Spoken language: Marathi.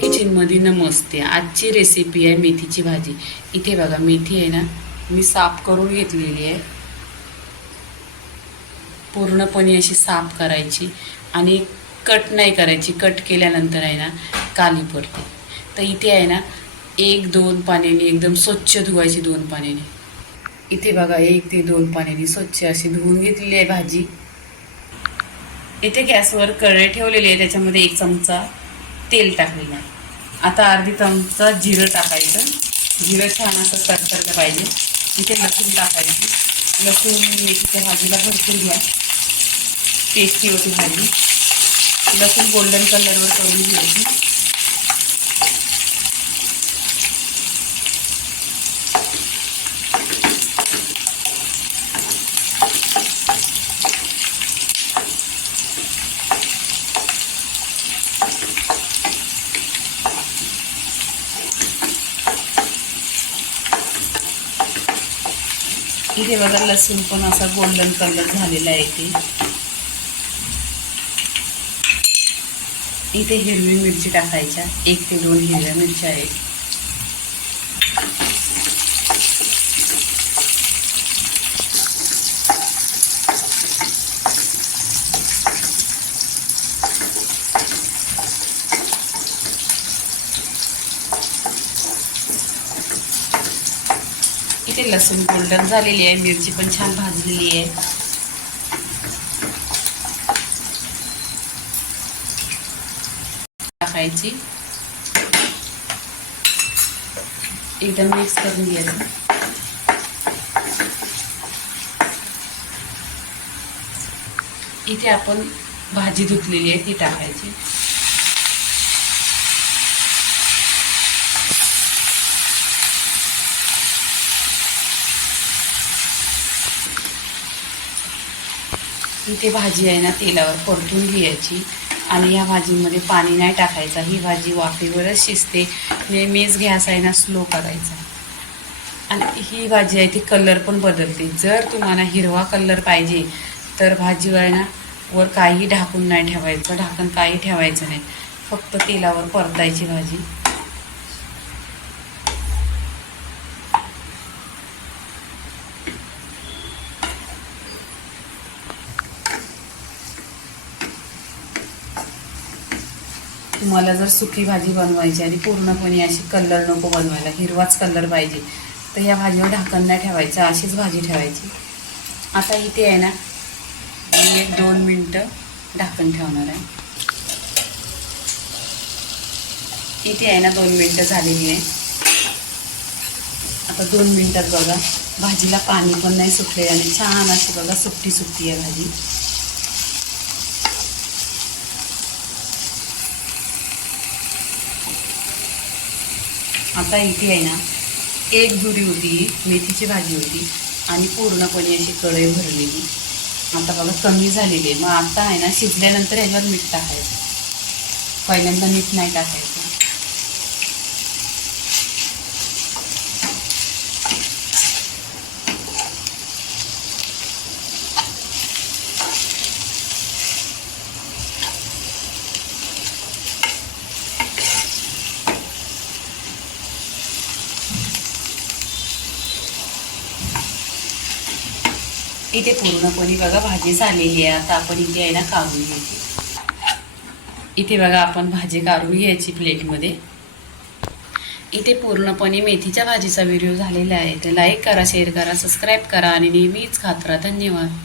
किचनमध्ये नमस्ते. आजची रेसिपी आहे मेथीची भाजी. इथे बघा मेथी आहे ना मी साफ करून घेतलेली आहे. पूर्णपणे अशी साफ करायची आणि कट नाही करायची. कट केल्यानंतर आहे ना काली पडते. तर इथे आहे ना एक दोन पाण्याने एकदम स्वच्छ धुवायची दोन पाण्याने. इथे बघा एक ते दोन पाण्याने स्वच्छ अशी धुवून घेतलेली आहे भाजी. इथे गॅसवर कढई ठेवलेली आहे त्याच्यामध्ये एक चमचा तेल टाकलेलं आता अर्धी चमचा जिरं टाकायचं. जिरं छान असं सरसरलं पाहिजे. इथे लसूण टाकायची. लसूण मेथीच्या भाजीला भरपूर घ्या. टेस्टी होती भाजी. लसूण गोल्डन कलरवर करून घ्यायची. इथे बघा लसूण पण असा गोल्डन कलर झालेला आहे इथे. इथे हिरवी मिरची टाकायच्या. एक ते दोन हिरव्या मिरच्या आहेत. इथे लसूण गोल्डन झालेली आहे मिरची पण छान भाजलेली आहे. टाकायची. एकदम मिक्स करून घ्यायचं. इथे आपण भाजी धुतलेली आहे ती टाकायची. इथे भाजी आहे ना तेलावर परतून घ्यायची आणि या भाजीमध्ये पाणी नाही टाकायचं. ही भाजी वाफेवरच शिजते. म्हणजे नेहमीच गॅस आहे ना स्लो करायचा. आणि ही भाजी आहे ती कलर पण बदलते. जर तुम्हाला हिरवा कलर पाहिजे तर भाजी आहे ना वर काही ढाकून नाही ठेवायचं. ढाकण काही ठेवायचं नाही. फक्त तेलावर परतायची भाजी. तुम्हाला जर सुकी भाजी बनवायची आणि पूर्णपणे अशी कलर नको बनवायला हिरवाच कलर पाहिजे तर या भाजीवर ढाकण नाही ठेवायचं अशीच भाजी ठेवायची. आता इथे आहे ना मी एक दोन मिनटं ढाकण ठेवणार आहे. इथे आहे ना दोन मिनटं झालेली आहे. आता दोन मिनटात बघा भाजीला पाणी पण नाही सुटले आणि छान अशी बघा सुट्टी सुट्टी आहे भाजी. आता इथे आहे ना एक जुडी होती मेथीची भाजी होती आणि पूर्णपणे अशी कढई भरलेली. आता बघा कमी झालेली आहे. मग आता आहे ना शिजल्यानंतर ह्याच्यावर मीठ टाकायचं. पहिल्यांदा मीठ नाही टाकायचं. इथे पूर्णपणे बघा भाजी झालेली आहे. आता आपण इथे आहे ना काढून घ्यायची. इथे बघा आपण भाजी काढून घ्यायची प्लेटमध्ये. इथे पूर्णपणे मेथीच्या भाजीचा व्हिडिओ झालेला आहे. तर लाईक करा शेअर करा सबस्क्राईब करा आणि नेहमीच खात राहा. धन्यवाद.